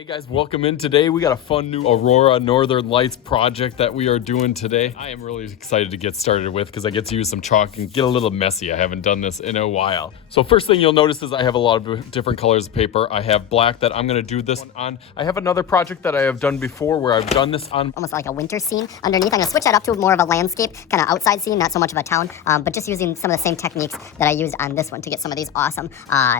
Hey guys, welcome in today. We got a fun new Aurora Northern Lights project that we are doing today. I am really excited to get started with because I get to use some chalk and get a little messy. I haven't done this in a while. So first thing you'll notice is I have a lot of different colors of paper. I have black that I'm gonna do this one on. I have another project that I have done before where I've done this on almost like a winter scene underneath. I'm gonna switch that up to more of a landscape, kind of outside scene, not so much of a town, but just using some of the same techniques that I used on this one to get some of these awesome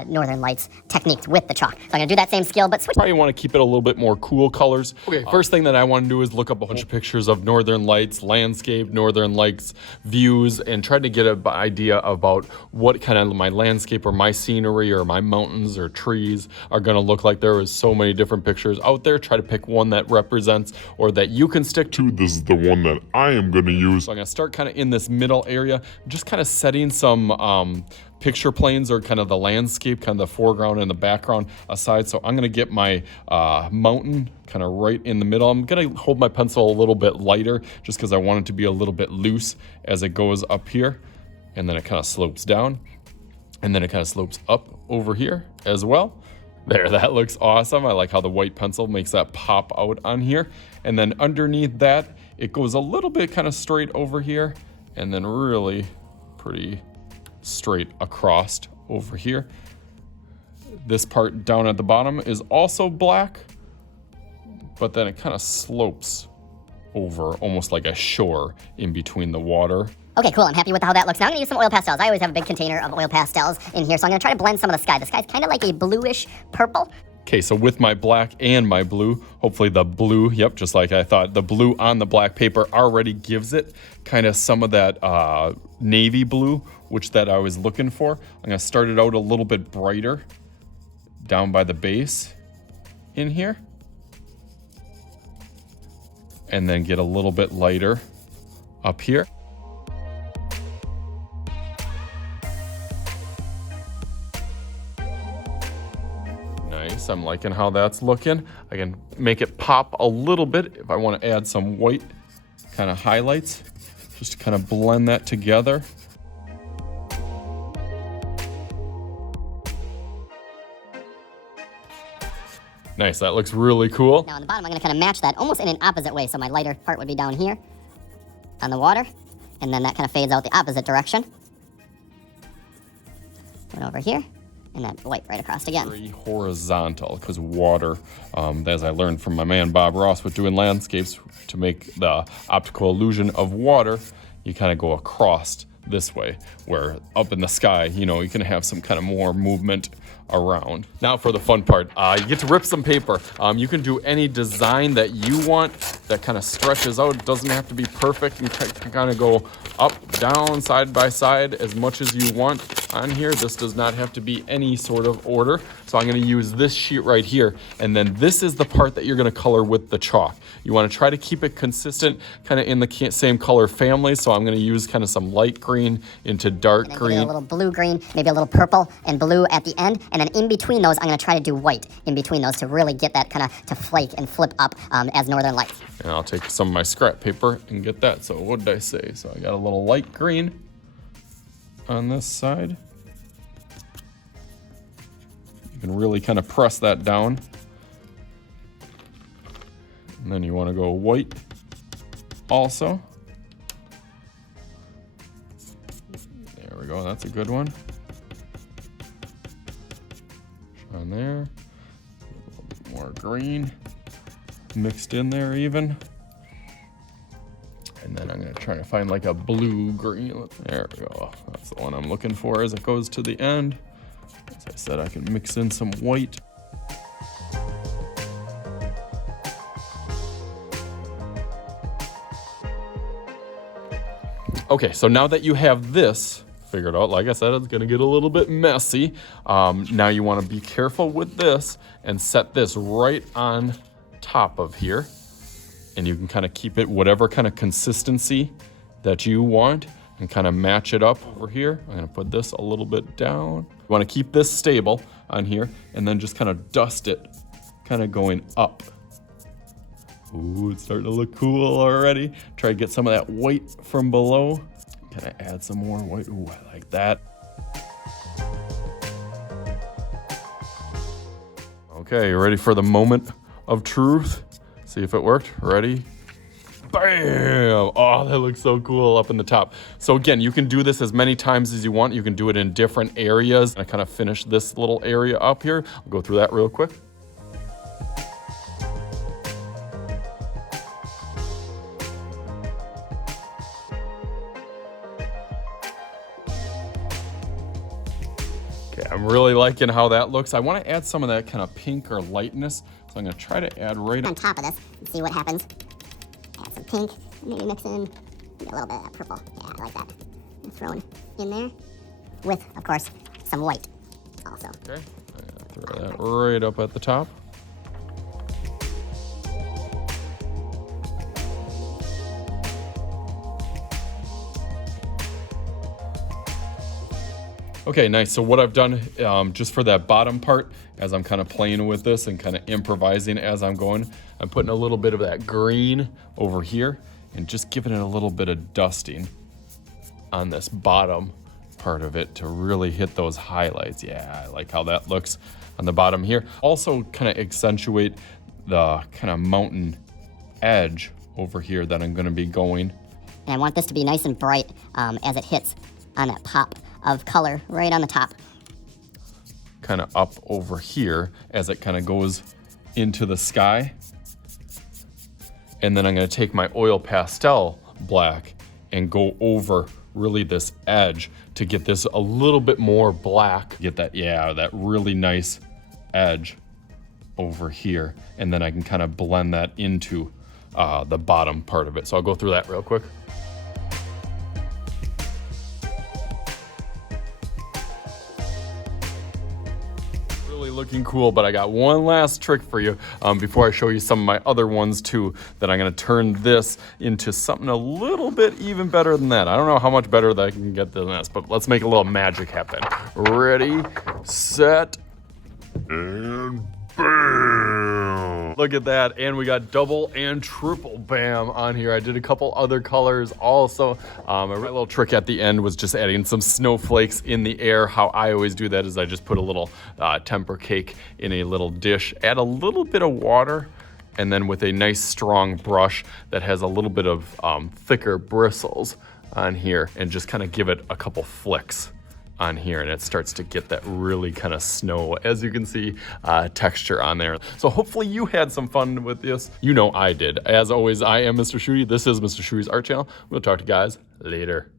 Northern Lights techniques with the chalk. So I'm gonna do that same skill, but switch. Probably want to keep it a little bit more cool colors. Okay, first thing that I want to do is look up a bunch of pictures of Northern Lights, landscape, Northern Lights views, and try to get an idea about what kind of my landscape or my scenery or my mountains or trees are going to look like. There is so many different pictures out there. Try to pick one that represents or that you can stick to. This is the one that I am going to use. So I'm going to start kind of in this middle area, just kind of setting some picture planes or kind of the landscape, kind of the foreground and the background aside. So I'm gonna get my mountain kind of right in the middle. I'm gonna hold my pencil a little bit lighter just because I want it to be a little bit loose as it goes up here. And then it kind of slopes down. And then it kind of slopes up over here as well. There, that looks awesome. I like how the white pencil makes that pop out on here. And then underneath that, it goes a little bit kind of straight over here and then really pretty straight across over here. This part down at the bottom is also black, but then it kind of slopes over almost like a shore in between the water. Okay, cool, I'm happy with how that looks. Now I'm gonna use some oil pastels. I always have a big container of oil pastels in here, so I'm gonna try to blend some of the sky. The sky's kind of like a bluish purple. Okay, so with my black and my blue, hopefully the blue, yep, just like I thought, the blue on the black paper already gives it kind of some of that navy blue, which that I was looking for. I'm gonna start it out a little bit brighter down by the base in here. And then get a little bit lighter up here. Nice, I'm liking how that's looking. I can make it pop a little bit if I want to add some white kind of highlights, just to kind of blend that together. Nice, that looks really cool. Now on the bottom, I'm gonna kind of match that almost in an opposite way. So my lighter part would be down here on the water, and then that kind of fades out the opposite direction. Went over here, and then white right across again. Very horizontal, because water, as I learned from my man Bob Ross with doing landscapes, to make the optical illusion of water, you kind of go across this way, where up in the sky, you know, you can have some kind of more movement around. Now for the fun part, you get to rip some paper. You can do any design that you want that kind of stretches out. It doesn't have to be perfect. You can kind of go up, down, side by side as much as you want on here. This does not have to be any sort of order. So I'm going to use this sheet right here, and then this is the part that you're going to color with the chalk. You want to try to keep it consistent, kind of in the same color family. So I'm going to use kind of some light green into dark and then green. A little blue green, maybe a little purple and blue at the end, and then in between those, I'm going to try to do white in between those to really get that kind of to flake and flip up as Northern Lights. And I'll take some of my scrap paper and get that. So what did I say? So I got a little light green on this side. You can really kind of press that down. And then you want to go white also. There we go, that's a good one. On there. A little bit more green mixed in there even. And then I'm going to try to find like a blue green. There we go. That's the one I'm looking for as it goes to the end. As I said, I can mix in some white. Okay, so now that you have this figured out, like I said, it's gonna get a little bit messy. Now you wanna be careful with this and set this right on top of here. And you can kind of keep it whatever kind of consistency that you want and kind of match it up over here. I'm gonna put this a little bit down. You wanna keep this stable on here and then just kind of dust it, kind of going up. Ooh, it's starting to look cool already. Try to get some of that white from below. Kind of add some more white. Ooh, I like that. Okay, you ready for the moment of truth. See if it worked. Ready? Bam! Oh, that looks so cool up in the top. So again, you can do this as many times as you want. You can do it in different areas. I kind of finished this little area up here. I'll go through that real quick. Okay, I'm really liking how that looks. I want to add some of that kind of pink or lightness. So I'm going to try to add right On top of this and see what happens. Add some pink, maybe mix in maybe a little bit of that purple. Yeah, I like that. And thrown in there with, of course, some white also. Okay, throw that right up at the top. Okay, nice. So what I've done just for that bottom part, as I'm kind of playing with this and kind of improvising as I'm going, I'm putting a little bit of that green over here and just giving it a little bit of dusting on this bottom part of it to really hit those highlights. Yeah, I like how that looks on the bottom here. Also kind of accentuate the kind of mountain edge over here that I'm going to be going. And I want this to be nice and bright as it hits on that pop of color right on the top. Kind of up over here as it kind of goes into the sky. And then I'm going to take my oil pastel black and go over really this edge to get this a little bit more black. Get that, yeah, that really nice edge over here. And then I can kind of blend that into the bottom part of it. So I'll go through that real quick. Looking cool, but I got one last trick for you before I show you some of my other ones too, that I'm going to turn this into something a little bit even better than that. I don't know how much better that I can get than this, but let's make a little magic happen. Ready, set, And bam! look at that. And we got double and triple bam on here. I did a couple other colors also. A little trick at the end was just adding some snowflakes in the air. How I always do that is I just put a little temper cake in a little dish, add a little bit of water, and then with a nice strong brush that has a little bit of thicker bristles on here, and just kind of give it a couple flicks on here, and it starts to get that really kind of snow, as you can see, texture on there. So hopefully you had some fun with this. You know I did. As always, I am Mr. Shooty. This is Mr. Shooty's Art Channel. We'll talk to you guys later.